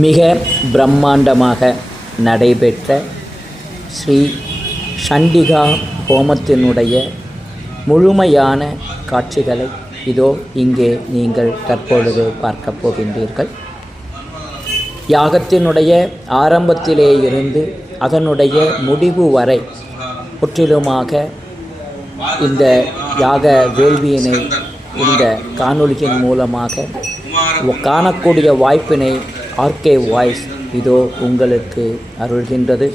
மிக பிரம்மாண்டமாக நடைபெற்ற ஸ்ரீ சண்டிகா ஹோமத்தினுடைய முழுமையான காட்சிகளை இதோ இங்கே நீங்கள் தற்பொழுது பார்க்கப் போகின்றீர்கள். யாகத்தினுடைய ஆரம்பத்திலே இருந்து அதனுடைய முடிவு வரை முற்றிலுமாக இந்த யாக வேள்வியினை இந்த காணொளியின் மூலமாக காணக்கூடிய வாய்ப்பினை ஆர்கே வாய்ஸ் இதோ உங்களுக்கு அருள்கின்றது.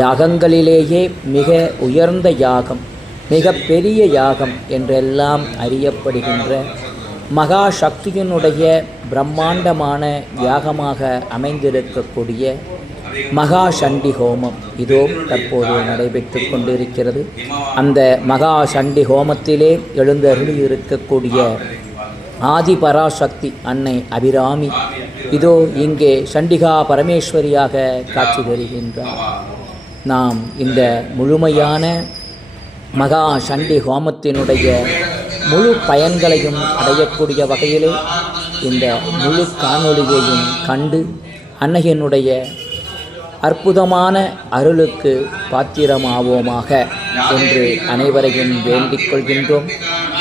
யாகங்களிலேயே மிக உயர்ந்த யாகம், மிக பெரிய யாகம் என்றெல்லாம் அறியப்படுகின்ற மகா சக்தியினுடைய பிரம்மாண்டமான யாகமாக அமைந்திருக்கக்கூடிய மகா சண்டி ஹோமம் இதோ தற்போது நடைபெற்று கொண்டிருக்கிறது. அந்த மகா சண்டி ஹோமத்திலே எழுந்தருளி இருக்கக்கூடிய ஆதிபராசக்தி அன்னை அபிராமி இதோ இங்கே சண்டிகா பரமேஸ்வரியாக காட்சி தருகின்றார். நாம் இந்த முழுமையான மகா சண்டி ஹோமத்தினுடைய முழு பயன்களையும் அடையக்கூடிய வகையிலே இந்த முழு காணொளியையும் கண்டு அன்னையினுடைய அற்புதமான அருளுக்கு பாத்திரமாவோமாக என்று அனைவரையும் வேண்டிக் கொள்கின்றோம்.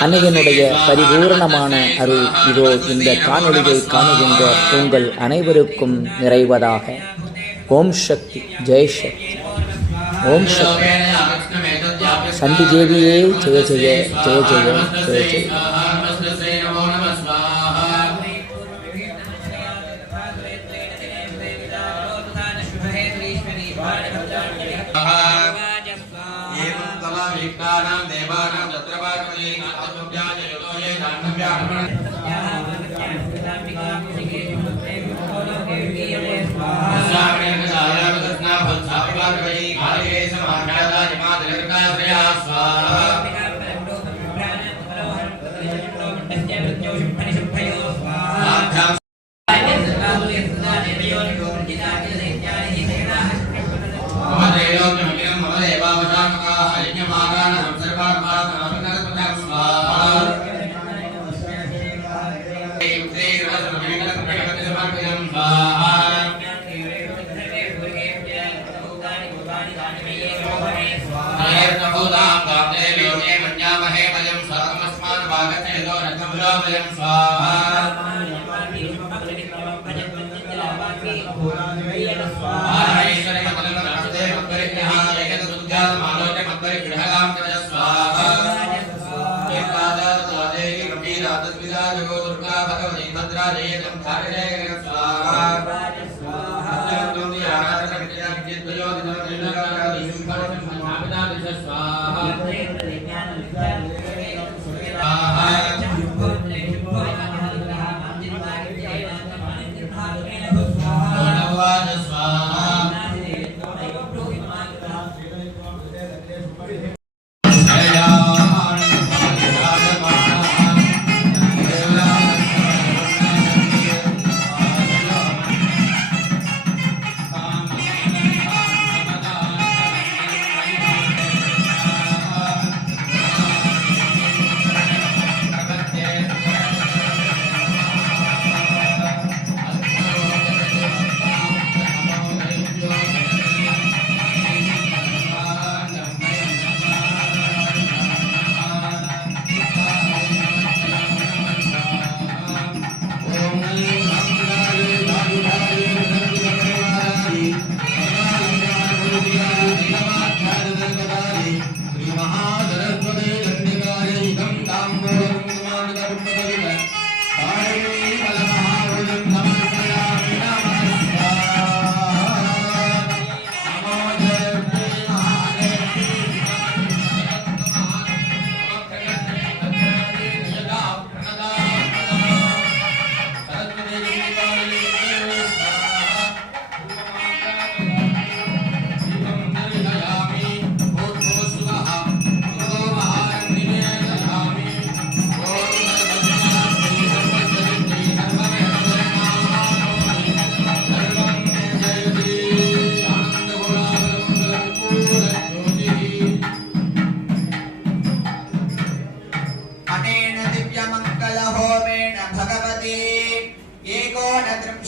அன்னையினுடைய பரிபூரணமான அருள் இதோ இந்த காணொளியை காணுகின்ற உங்கள் அனைவருக்கும் நிறைவதாக. ஓம் சக்தி, ஜெய் சக்தி, ஓம் சக்தி. சண்டி தேவியே ஜெய ஜெய ஜெய ஜெய ஜெய ஜெய.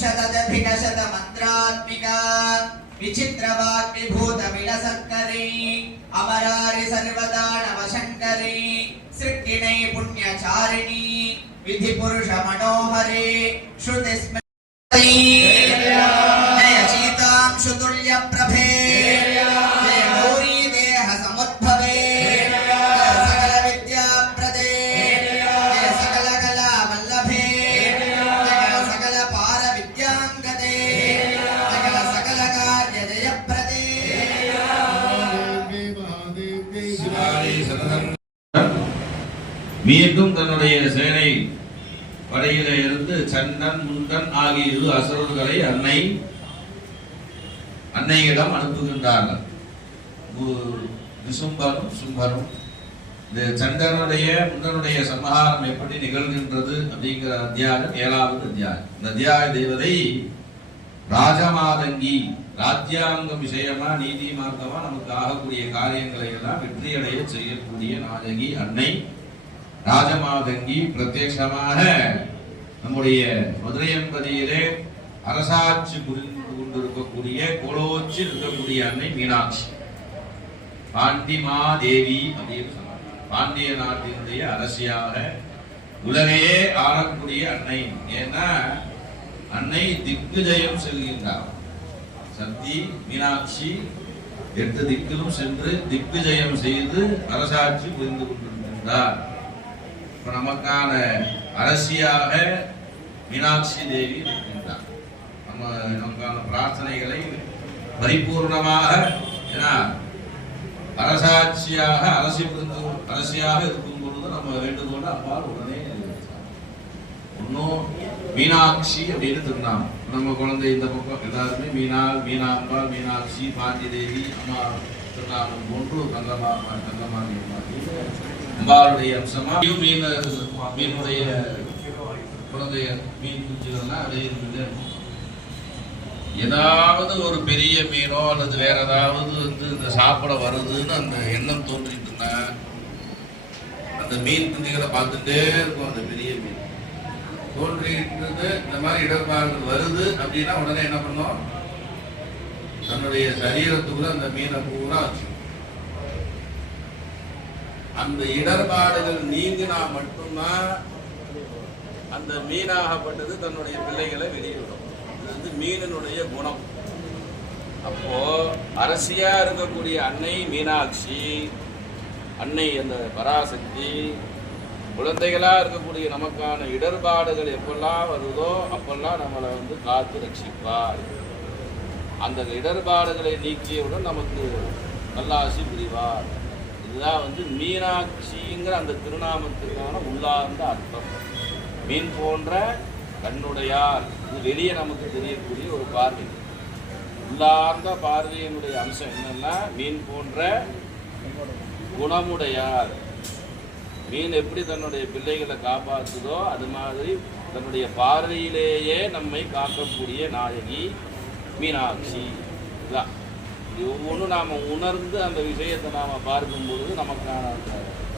शतदधिकशतमन्त्रात्मिका विचित्रवाग्विभूतविलसत्करै अमरारि सर्वदानवशङ्करै सृष्टिनै पुण्यचारिणी विधिपुरुषमनोहरे श्रुतिस्मृति जय चीतांशुतुल्यप्रभे जय गौरी देहसमुद्भवे जय सकलविद्याप्रदे जय सकलकलावल्लभे जय सकलपारविद्याङ्गदे जय सकलकार्यजयप्रदे மீண்டும் தன்னுடைய சேனை படையில இருந்து சண்டன் முண்டன் ஆகிய இரு அசுரர்களை அன்னையிடம் அனுப்புகின்றார்கள். விசும்பரும் சும்பரும் இந்த சண்டனுடைய முண்டனுடைய சம்ஹாரம் எப்படி நிகழ்கின்றது அப்படிங்கிற அத்தியாயம் 7வது அத்தியாயம். இந்த அத்தியாய தேவதை ராஜமாதங்கி, ராஜ்யாங்கம் விஷயமா நீதி மார்க்கமா நமக்கு ஆகக்கூடிய காரியங்களை எல்லாம் வெற்றியடைய செய்யக்கூடிய நாயகி அன்னை ராஜமாதங்கி. பிரத்யட்சமாக நம்முடைய மதுரையம்பதியிலே அரசாட்சி புரிந்து கொண்டிருக்கக்கூடிய கோலோச்சி இருக்கக்கூடிய அன்னை மீனாட்சி பாண்டிமாதேவி அப்படின்னு சொன்னாங்க. பாண்டிய நாட்டினுடைய அரசியாக உலகையே ஆளக்கூடிய அன்னை. ஏன்னா அன்னை திக்விஜயம் செல்கின்றார். சக்தி மீனாட்சி 8 திக்கிலும் சென்று திக்விஜயம் செய்து அரசாட்சி புரிந்து கொண்டிருக்கின்றார். இப்ப நமக்கான அரசியாக மீனாட்சி தேவி இருக்கின்றார். நமக்கான பிரார்த்தனைகளை பரிபூர்ணமாக அரசாட்சியாக அரசியாக இருக்கும் பொழுது நம்ம வேண்டுகோள் அப்பால் உடனே ஒன்னும் மீனாட்சி அப்படின்னு திருநாமம். நம்ம குழந்தை இந்த பக்கம் எல்லாருமே மீனாம்பா, மீனாட்சி, பாண்டி தேவி அம்மா திருநாமம் போன்று தங்கமாரி அம்பாளுடைய அம்சமா மீனுடைய குழந்தைய மீன் குஞ்சுகள்லாம் அப்படியே இருக்குது. ஏதாவது ஒரு பெரிய மீனோ அல்லது வேற ஏதாவது இந்த சாப்பிட வருதுன்னு அந்த எண்ணம் தோன்றிட்டுனா அந்த மீன் குஞ்சுகளை பார்த்துட்டே இருக்கும். அந்த பெரிய மீன் தோன்றிட்டு இந்த மாதிரி இடர்பாடுகள் வருது அப்படின்னா உடனே என்ன பண்ணோம், தன்னுடைய சரீரத்துக்குள்ள அந்த மீனை பூரா வச்சு அந்த இடர்பாடுகள் நீங்கினா மட்டும்தான் அந்த மீனாகப்பட்டது தன்னுடைய பிள்ளைகளை வெளியிடும். இது வந்து மீனினுடைய குணம். அப்போ அரசியா இருக்கக்கூடிய அன்னை மீனாட்சி, அன்னை அந்த பராசக்தி, குழந்தைகளா இருக்கக்கூடிய நமக்கான இடர்பாடுகள் எப்பெல்லாம் வருதோ அப்பெல்லாம் நம்மளை வந்து காத்து ரட்சிப்பார். அந்த இடர்பாடுகளை நீக்கியவுடன் நமக்கு நல்லாசி புரிவார். இதுதான் வந்து மீனாட்சிங்கிற அந்த திருநாமத்துக்கான உள்ளார்ந்த அர்த்தம். மீன் போன்ற கண்ணுடையார், இது வெளியே நமக்கு தெரியக்கூடிய ஒரு பார்வை. உள்ளார்ந்த பார்வையினுடைய அம்சம் என்னன்னா மீன் போன்ற குணமுடையார். மீன் எப்படி தன்னுடைய பிள்ளைகளை காப்பாற்றுதோ அது மாதிரி தன்னுடைய பார்வையிலேயே நம்மை காக்கக்கூடிய நாயகி மீனாட்சி. இதுதான் ஒவ்வொன்றும் நாம் உணர்ந்து அந்த விஷயத்தை நாம் பார்க்கும் பொழுது நமக்கான அந்த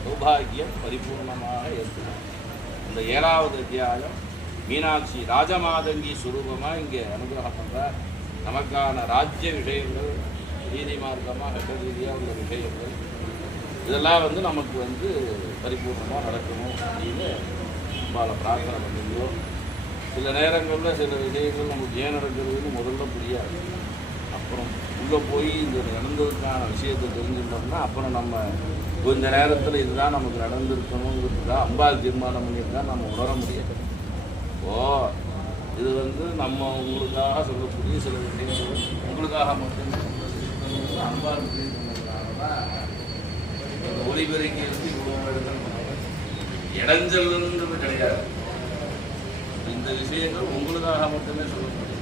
சௌபாகியம் பரிபூர்ணமாக ஏற்படும். இந்த 7வது அத்தியாயம் மீனாட்சி ராஜமாதங்கி சுரூபமாக இங்கே அனுகிரகம் பண்ணுறார். நமக்கான ராஜ்ய விஷயங்கள், நீதி மார்க்கமாக சட்ட ரீதியாக உள்ள விஷயங்கள் இதெல்லாம் வந்து நமக்கு வந்து பரிபூர்ணமாக நடக்கணும் அப்படின்னு நம்மளால பிரார்த்தனை பண்ணிருந்தோம். சில நேரங்களில் சில விஷயங்கள் நமக்கு ஏன் நடக்கிறதுன்னு முதல்ல புரியாது. அப்புறம் உள்ளே போய் இந்த நடந்ததுக்கான விஷயத்தை தெரிஞ்சுட்டோம்னா அப்புறம் நம்ம கொஞ்ச நேரத்தில் இதுதான் நமக்கு நடந்திருக்கணுங்கிறதுக்காக அம்பாள் தீர்மானம் பண்ணியிருக்கா நம்ம உணர முடியாது. இது வந்து நம்ம உங்களுக்காக சொல்லக்கூடிய சில விஷயங்கள் உங்களுக்காக மட்டும் அம்பாள் சொன்னதுனால தான் ஒளிபெருக்கி இருந்து இவ்வளோ இடங்கள் இடைஞ்சல்ன்றது கிடையாது. இந்த விஷயங்கள் உங்களுக்காக மட்டுமே சொல்லப்படுது.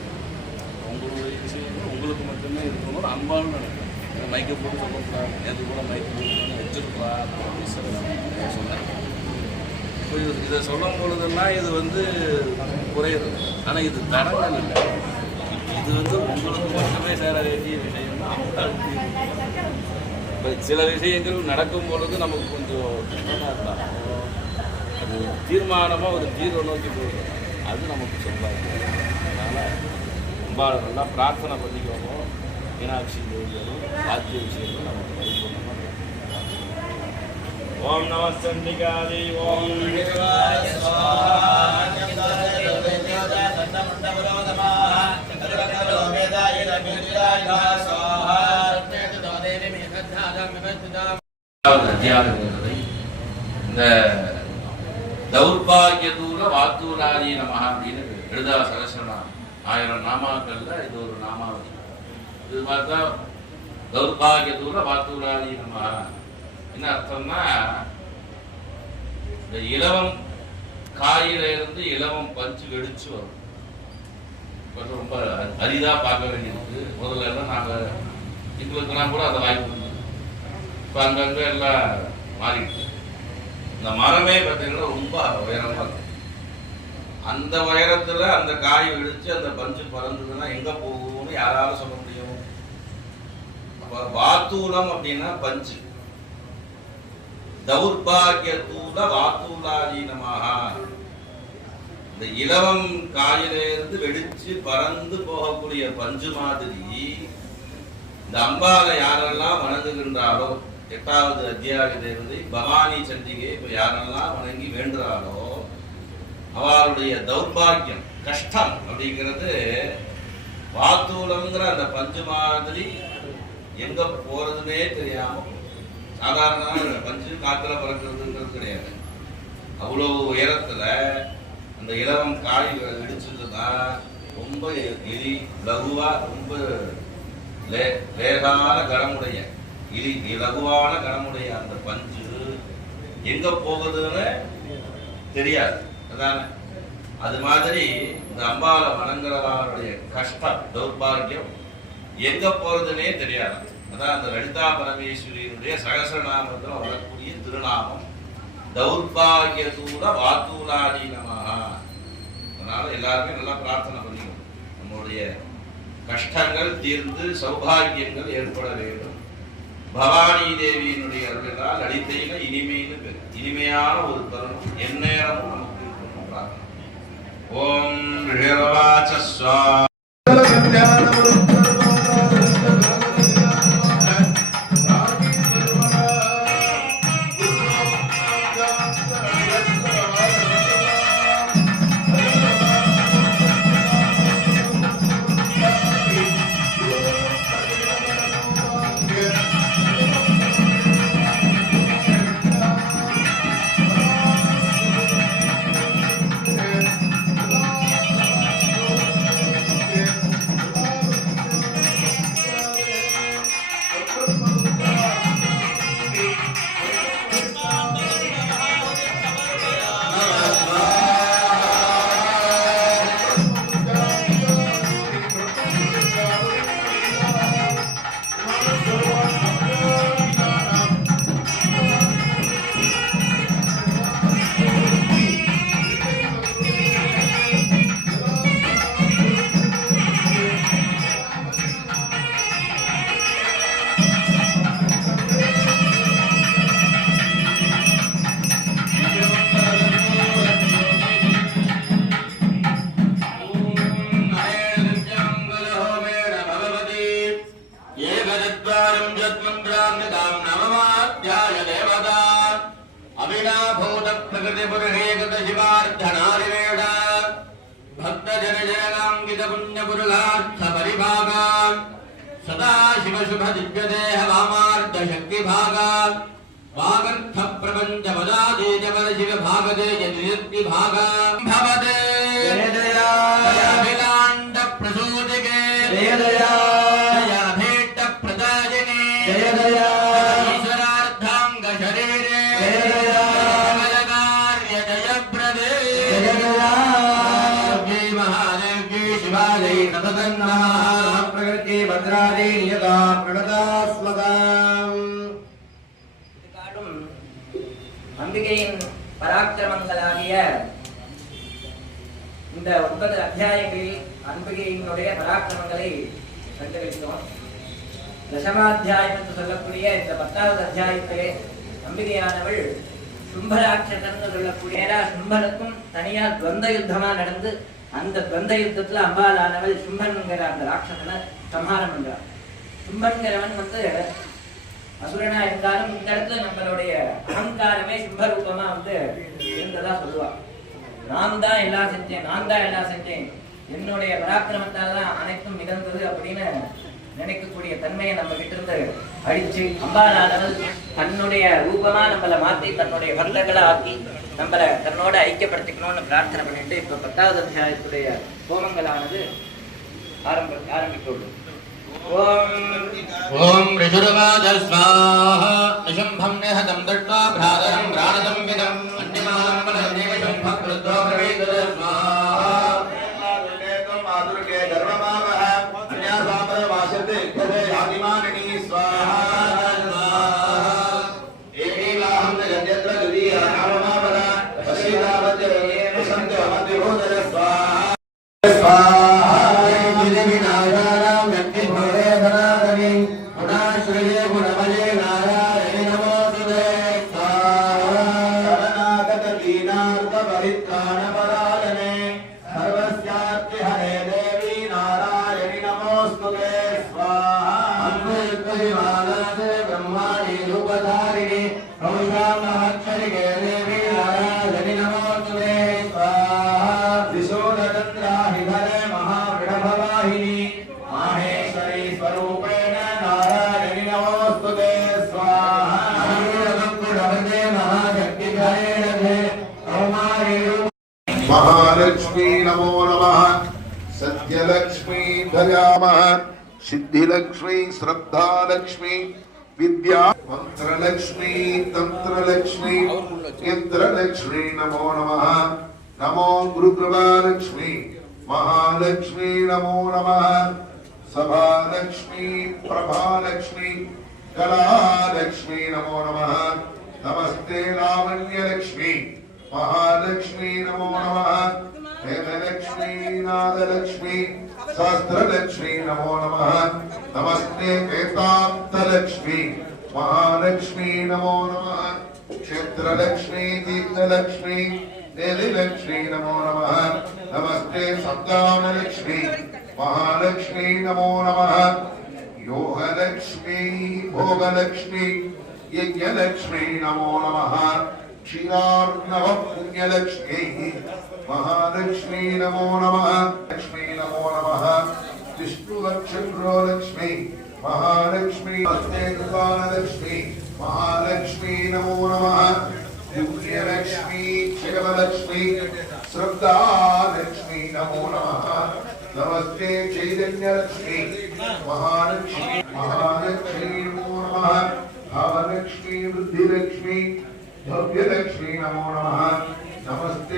உங்களுடைய விஷயங்கள் உங்களுக்கு மட்டுமே இருக்கணும். அன்பாலும் நடக்கும். மைக்க போட்டு சொல்லக்கூடாது. நேற்று கூட மைக்க போட்டு வச்சிருக்கலாம் அப்படின்னு சொன்னேன். இப்போ இதை சொல்லும் பொழுதுன்னா இது வந்து குறையுது. ஆனால் இது தடங்கள் இல்லை. இது வந்து உங்களுக்கு மட்டுமே சேர வேண்டிய விஷயம் தான். இப்போ சில விஷயங்கள் நடக்கும் பொழுது நமக்கு கொஞ்சம் அது தீர்மானமாக ஒரு தீர்வை நோக்கி போகுது. அது நமக்கு சௌபாகியம். அதனால் அம்பாளை நல்லா பிரார்த்தனை பண்ணிக்கோங்க. மீனாட்சி தேவியரும் ராஜ்ய விஷயங்களும் நமக்கு பரிபூர்ணமாக. ஓம் நம சண்டிகாதி ஓம் அத்தியாயங்களை இந்த தௌர்பாகியதூர வாத்தூராதி நமஹ அப்படின்னு எழுதா சகசரநாமம் 1000 நாமாக்கள்ல இது ஒரு நாமாவளி. இது பார்த்தா தௌர்பாகியதூர வாத்தூராதி நமஹ என்ன அர்த்தம்னா, இந்த இலவம் காயில இருந்து இலவம் பஞ்சு வெடிச்சு வரும். ரொம்ப அரிதா பார்க்க வேண்டியிருக்கு. முதல்ல எல்லாம் நாங்கள் எங்களுக்கெல்லாம் கூட அதை வாய்ப்பு. இப்போ அங்கங்க எல்லாம் மாறிடுச்சு. இந்த மரமே பார்த்தீங்கன்னா ரொம்ப உயரமா இருக்கும். அந்த உயரத்துல அந்த காய் வெடிச்சு அந்த பஞ்சு பறந்ததுன்னா எங்க போகும்னு யாராலும் சொல்ல முடியும்? அப்ப வாத்தூலம் அப்படின்னா பஞ்சு. தௌர்பாகியதூல வாத்தூலாதீனமாக இந்த இலவம் காயிலிருந்து வெடிச்சு பறந்து போகக்கூடிய பஞ்சு மாதிரி இந்த அம்பாலை யாரெல்லாம் வணங்குகின்றாலோ, 8வது அத்தியாயத்திலிருந்து பவானி சண்டிகை இப்ப யாரெல்லாம் வணங்கி வேண்டுறாளோ அவருடைய தௌர்பாகியம் கஷ்டம் அப்படிங்கிறது வாத்தூலம்ங்கிற அந்த பஞ்சு மாதிரி எங்க போறதுன்னே தெரியாம. சாதாரண பஞ்சு காத்துல பறக்கிறதுங்கிறது கிடையாது. அவ்வளவு உயரத்துல அந்த இலவம் காய் வெடிச்சதுன்னா ரொம்ப எலி லகுவா, ரொம்ப லேசான கனமுடைய இலகுவான கனமுடைய அந்த பஞ்சு எங்க போகுதுன்னு தெரியாது. அதான அது மாதிரி இந்த அம்பாலை வணங்குறவருடைய கஷ்டம் தௌர்பாகியம் எங்க போறதுன்னே தெரியாது. அதான் அந்த லலிதா பரமேஸ்வரியினுடைய சகசரநாமத்தில் வரக்கூடிய திருநாமம் தௌர்பாகியதூல வாத்தூலாதீனமாக. அதனால எல்லாருமே நல்லா பிரார்த்தனை பண்ணிக்கணும். நம்மளுடைய கஷ்டங்கள் தீர்ந்து சௌபாகியங்கள் ஏற்பட வேண்டும். பவானி தேவியினுடைய அருளால் லலிதையில இனிமைன்னு பேர். இனிமையான ஒரு தருணம் எந்நேரமும் நமக்கு இருக்கணும் பிரார்த்தனை. ஓம் ரிஷவாச்சஸ்வா सदा शिव शुभ दिव्य देह वामार्थ शक्ति भागा वागर्थ प्रपंच वदादीज वर शिव भागदे यद्रियति भागा भवदे जय दया अखिलांड प्रसूतिके जय दया जय भेट प्रदायिने जय दया ईश्वरार्थांग शरीरे जय दया मंगलकार्य जय प्रदे जय दया जय महादेव की शिवालय नतदन्ना प्रकृति भद्रादि नियता प्रणतास्मदाम्. அம்பிகையின் பராக்கிரமங்களாகிய இந்த 9 அத்தியாயங்களில் அம்பிகையினுடைய பராக்கிரமங்களை கண்டுபிடித்தோம். தசமாத்தியாயம் என்று சொல்லக்கூடிய இந்த 10வது அத்தியாயத்திலே அம்பிகையானவள் சும்பராட்சகன்னு சொல்லக்கூடிய சும்பனுக்கும் தனியா துவந்த யுத்தமா நடந்து அந்த துவந்த யுத்தத்துல அம்பாலானவள் சும்பன்கிற அந்த ராட்சசனை சம்ஹாரம் பண்றான். சும்பன்கிறவன் அசுரனா இருந்தாலும் இந்த இடத்துல நம்மளுடைய அகங்காரமே சும்பரூபமா இருந்ததா சொல்லுவான். நான் தான் எல்லாம் செஞ்சேன், என்னுடைய பராக்கிரமத்தால் தான் அனைத்தும் நிகழ்ந்தது அப்படின்னு நினைக்கக்கூடிய தன்மையை நம்ம கிட்ட இருந்து அழிச்சு அம்பாலானவள் தன்னுடைய ரூபமா நம்மளை மாத்தி தன்னுடைய வர்த்தகளை ஆக்கி நம்மளை தன்னோட ஐக்கியப்படுத்திக்கணும்னு பிரார்த்தனை பண்ணிட்டு இப்ப 10வது அத்தியாயத்துடைய ஹோமங்களானது ஆரம்பிக்கொள்ளும். ஓம் ரிஷுரவாத ஸ்வாஹா நிஷம்பம் நிஹதம் தட்வா பிராதரம் பிராணதம் விதம் அன்னிமானம் பலநேகம் பக்ருத்வா பிரவேத ஸ்வாஹா மாதுர்கே கர்வமாவஹ அன்யாசாமர வாசதே கவே யாதிமானினி ஸ்வாஹா ஏகீவாஹம் ஜகத்யத்ர துதிய நாமமாவர வசீதாவத்ய சந்தோ மத்யோதர ஸ்வாஹா ஸ்வாஹா விநாயகானாம் யக்தி பவே தனாதனி குணாஸ்ரயே குணமயே நாராயணி நமோதுதே ஸ்வாஹா சரணாகத தீனார்த்த பரித்ராண பராயணே सर्वस्यार्ति हरे देवी नारायणि नमोस्तुते स्वाहा अमृतविमानसे ब्रह्माणि रूपधारिणि कौशामहक्षरिके देवी नारायणि नमोस्तुते स्वाहा दिशोदचन्द्राहिधरे महावृषभवाहिनि माहेश्वरी स्वरूपेण नारायणि नमोस्तुते स्वाहा श्रीरङ्कुशभजे महाशक्तिधरे कौमारी महालक्ष्मी नमो नमः सत्यलक्ष्मी धयामः सिद्धिलक्ष्मी श्रद्धालक्ष्मी विद्या मंत्रलक्ष्मी तंत्रलक्ष्मी यंत्रलक्ष्मी नमो नमः नमो गुरुकृपालक्ष्मी महालक्ष्मी नमो नमः सभालक्ष्मी प्रभालक्ष्मी कलालक्ष्मी नमो नमः नमस्ते लावण्यलक्ष्मी महालक्ष्मी नमो नमः वेदलक्ष्मी नादलक्ष्मी शास्त्रलक्ष्मी नमो नमः नमस्ते वेदान्तलक्ष्मी महालक्ष्मी नमो नमः क्षेत्रलक्ष्मी तीर्थलक्ष्मी देवीलक्ष्मी नमो नमः नमस्ते सद्दानलक्ष्मी महालक्ष्मी नमो नमः योगलक्ष्मी भोगलक्ष्मी यज्ञलक्ष्मी नमो नमः क्षीरार्णव पुण्यलक्ष्मी महालक्ष्मी नमो नमः लक्ष्मी नमो नमः विष्णुवक्षग्रो लक्ष्मी महालक्ष्मी हस्ते कृपालक्ष्मी महालक्ष्मी नमो नमः दिव्यलक्ष्मी शिवलक्ष्मी श्रद्धालक्ष्मी नमो नमः नमस्ते चैतन्यलक्ष्मी महालक्ष्मी नमो नमः भावलक्ष्मी वृद्धिलक्ष्मी भव्यलक्ष्मी नमो नमः नमस्ते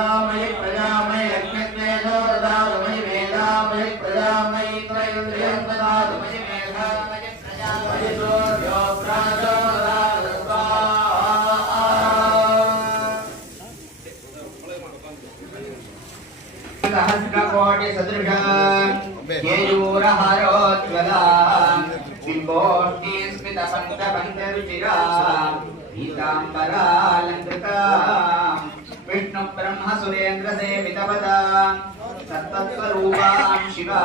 वेदामयि प्रजामयि लक्ष्मीतेजो ददामयि वेदामयि प्रजामयि त्रयेन्द्रियं ददामयि मेधामयि प्रजामयि सूर्यो प्राजो सहस्रकोटि सदृशा केयूरहारोज्ज्वला बिम्बोष्टि स्मितपन्तपन्तरुचिरा पीताम्बरालङ्कृता विष्णु ब्रह्म सुरेन्द्र सेवितपदा सत्तत्स्वरूपां शिवा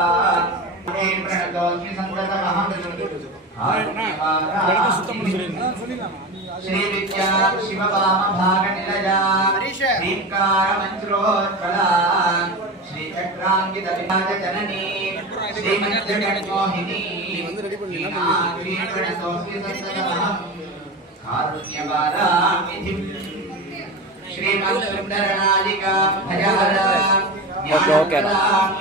प्रणतोऽस्मि सन्ततमहं श्री विद्या शिववामभागनिलया ह्रीङ्कारमन्त्रोत्पला श्रीचक्राङ्कितविराजजननी श्रीमज्जगन्मोहिनी प्रणतोऽस्मि सन्ततमहं कारुण्यवारामिधिं श्रीमत्सुन्दरनालिका भजहरा ज्ञानकलां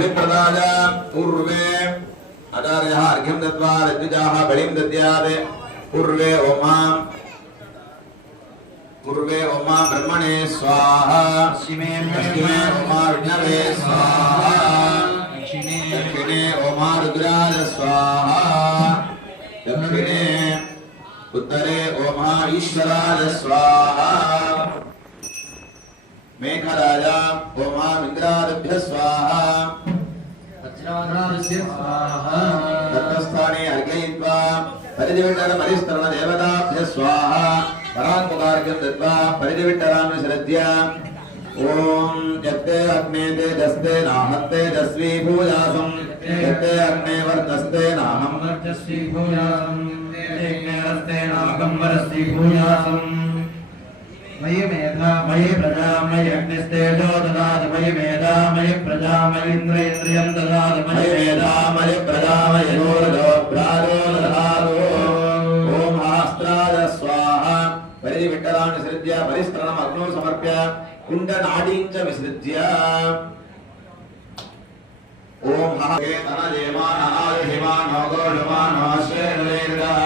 बलिप्रदाय पूर्वे आचार्यः अर्घ्यं दत्त्वा ऋत्विजाः बलिं दद्यात् पूर्वे ओमा ब्रह्मणे स्वाहा पश्चिमे ओमा विष्णवे स्वाहा दक्षिणे ओमा रुद्राय स्वाहा दक्षिणे उत्तरे ओमा ईश्वराय स्वाहा मेघराज ओमा इंद्राभ्य स्वाहा वज्राधरास्य स्वाहा तत्स्थाने अर्घयित्वा परिदिविट्टल परिस्तरण देवताभ्य स्वाहा परान्मुखार्घ्यं दत्त्वा परिदिविट्टलां श्रद्ध्य ओम यत्ते अग्ने तेजस्ते नाहत्ते तस्वी भूयासं यत्ते अग्ने वर्तस्ते नाहं वर्चस्वी भूयासं यत्ते अग्ने नाहं वरस्वी भूयासं मयि मेधा मयि प्रजा मयि अग्निस्तेजो ददातु मयि मेधा मयि प्रजा मयि इन्द्रियं ददातु मयि मेधा मयि प्रजा मयि योरजो प्राजो ददातु ओम आस्त्राय स्वाहा परिविट्टलां विसृज्य परिस्त्रणम् अग्नौ समर्प्य कुण्डनाडीं च विसृज्य ओम हागे तनजेमानायुहिमानो गोषमानो श्रेणुलेर्गः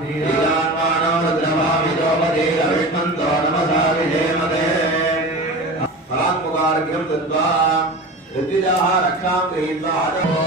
नीलान्मानो रुद्रभाविजोपदीरविष्मन्तो नमसा विधेमते परान्मुखार्घ्यं दत्त्वा ऋत्विजाः रक्षां गृहीत्वा नमो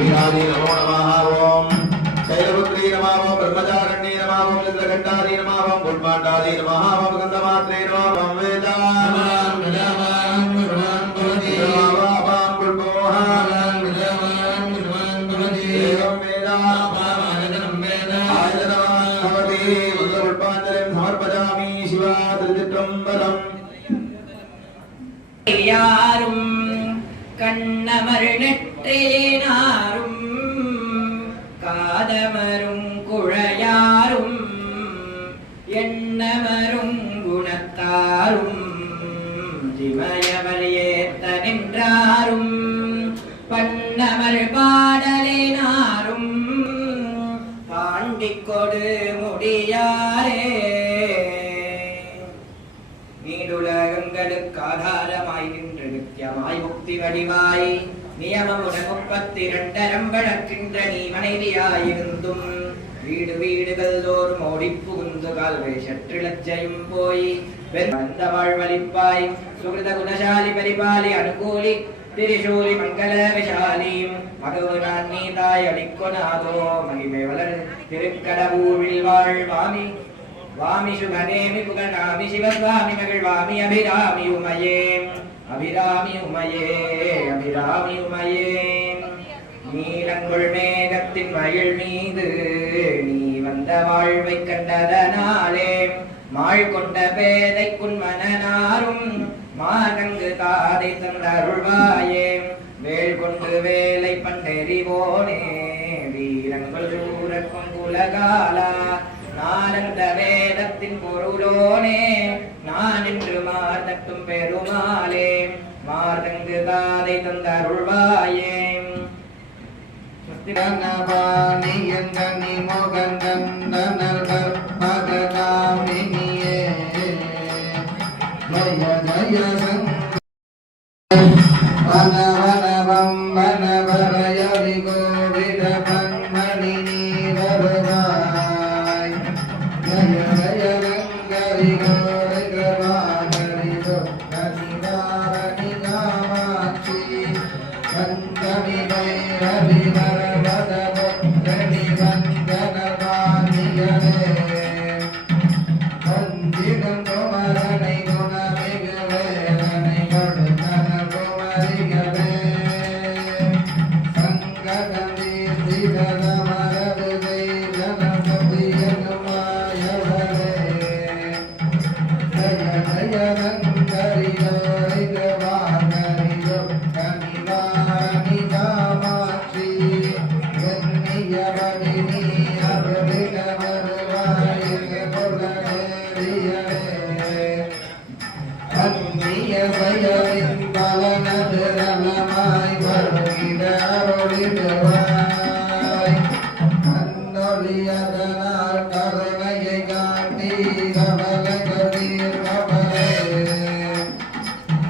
नमः ओम शैलपुत्री नमः ओम ब्रह्मचारिणी नमः ओम चंद्रघंटादी नमः ओम गुणमांडादी नमः ओम गंधमात्रे नमः ओम वेदा समर्पयामि शिवा திருச்சிற்றம்பலம் யாரும் கண்ணமர் நெற்றேனாரும் காதமரும் குழையாரும் எண்ணமரும் குணத்தாரும் திமயவலியேத்த நின்றாரும் பண்ணமர் பாடலினாரும் பாண்டிக்கொடு முடியாரே நீடுலகங்களுக்கு ஆதாரமாய் நின்று நித்தியமாய் முக்தி வடிவாய் நியமமுடன் 32 வழக்கின்ற நீ மனைவியாயிருந்தும் வீடு வீடுகள் தோறும் ஓடி புகுந்து கால்வை சற்றிலச்சையும் போய் வந்த வாழ்வழிப்பாய் சுகிருத குணசாலி பரிபாலி அனுகூலி திரிசூலி மங்கள விஷாலியும் மகவுனான் நீதாய் அடிக்கொனாதோ மகிமை வளர் திருக்கடவூரில் வாழ்வாமி வாமி சுகநேமி புகழாமி சிவஸ்வாமி மகிழ்வாமி அபிராமி உமையே அபிராமி உமையே அபிராமி உமையே நீலங்குள் மேகத்தின் மயில் மீது நீ வந்த அந்த வாழ்வை கண்டதனாலே மாள் கொண்ட பேதை குன்மனாரும் மாதங்கு காதை தந்தருள்வாயே வேல் கொண்டு வேலை பண்டெறிவோனே வீரங்கள் சூரக்கும் குலகாலா நானந்த வேதத்தின் பொருளோனே நான் என்று மார்தட்டும் பெருமாளே மார்தங்கு காதை தந்தருள்வாயே கனபாணியங்கனி மோகந்தந்தனல்கள் மககாமினியே ஜய ஜய வனவனவம் வனவரயவி கோவிட பன்மணி நீரருவாய் ஜய ஜய ரங்கரி கோரிகவாகரிதோ கனிவாரணி காமாட்சி கந்தமி வைரவி வரவத பொற்றணி வந்தனபாணியனே வந்திடும் குமரனை குணமிகு வேலனை கொடுத்தன குமரிகளே சங்ககந்தி திகதமரது செய்தனபதியனுமாயவரே ஜய ஜய ரங்கரிதோ ரிகவாகரிதோ கனிவாரணி காமாட்சி எண்ணியபடி நீ அருளிட வருவாயிக புலனேறியவே அந்நிய செயலின் பலனது நலமாய் வருகிற அருளிடுவாய் அன்னொழியதனால் கருணையை காட்டி கவலைகள் கவலே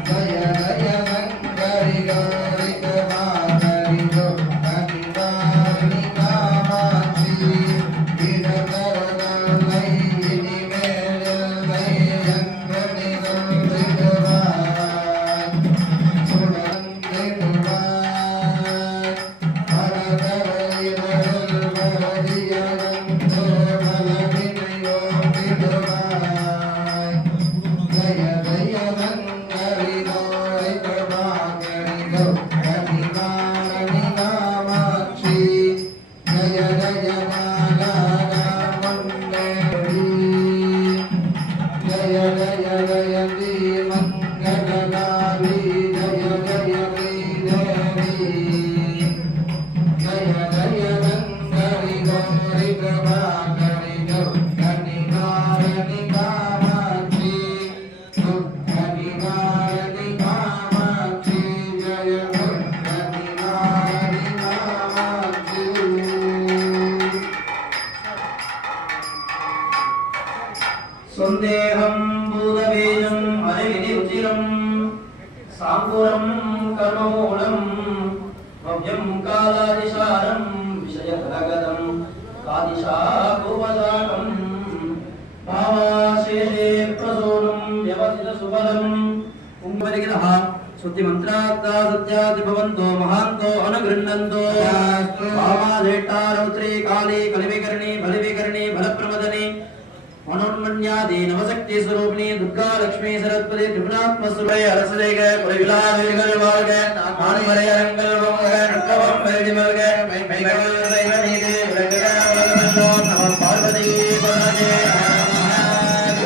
ஜய ஜய மங்கரிகோ ரிகவாகரிதோ கனிவாரணி காமாட்சி இடதருளை இனிமேலில்லை என்று நிகழ்ந்திடுவாய் சுழந்திடுவாய் பரதரைவரில் வரதியகன்று பலவினை ஓட்டிடுவாய் ஜய ஜய மங்கரிகோ ரிகவாகரிதோ கனிவாரணி காமாட்சி ஜய ஜய மாலாகா முன்னேறி ஜய ஜய ஜயந்தி மங்களகாரி ஜய ஜய ஸ்ரீதேவி ஜய ஜய மங்கரிகோ ரிகவாகரிதோ கனிவாரணி காமாட்சி கனிவாரணி காமாட்சி ஜய கனிவாரணி காமாட்சி சொந்தேகம் பூதபீஜம் மலைவிதிருச்சிரம் சாங்குரம் கர்மமூலம் பவ்யம் காலாதிசாரம் விஷயதரகதம் காதிஷாபுவசாகம் பாவாசேஷே பிரசோனம் யவசித சுபலம் கும்பரிகிரஹ சுத்தி மந்த்ராத்தா சத்யாதி பவந்தோ மகாந்தோ அனுகிருண்ணந்தோ பாவாதேட்டா ரௌத்ரி காளி கலிவிகரணி பலிவிகரணி பலப்பிரமதனி மனோன்மன்யாதி நவசக்தி ஸ்வரூபிணி துர்கா லட்சுமி சரஸ்வதி திரிபுராத்மஸ்வரே அரசரேக குறைவிலாதீர்கள் வாழ்க மான்மறை அரங்கள் வங்க நட்டவம் பரிடிமல்க மைமைகள் ரைவநீதி விளங்குக உலகமெல்லோர் நம பார்வதி பதே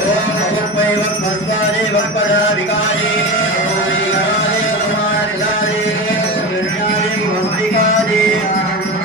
ஓம் வகுப்பை வக்மஸ்வாதி வக்பதா விகாரி ஓம் விகாரி குமாரிதாரி விருண்ணாதி வஸ்திகாரி ராஜா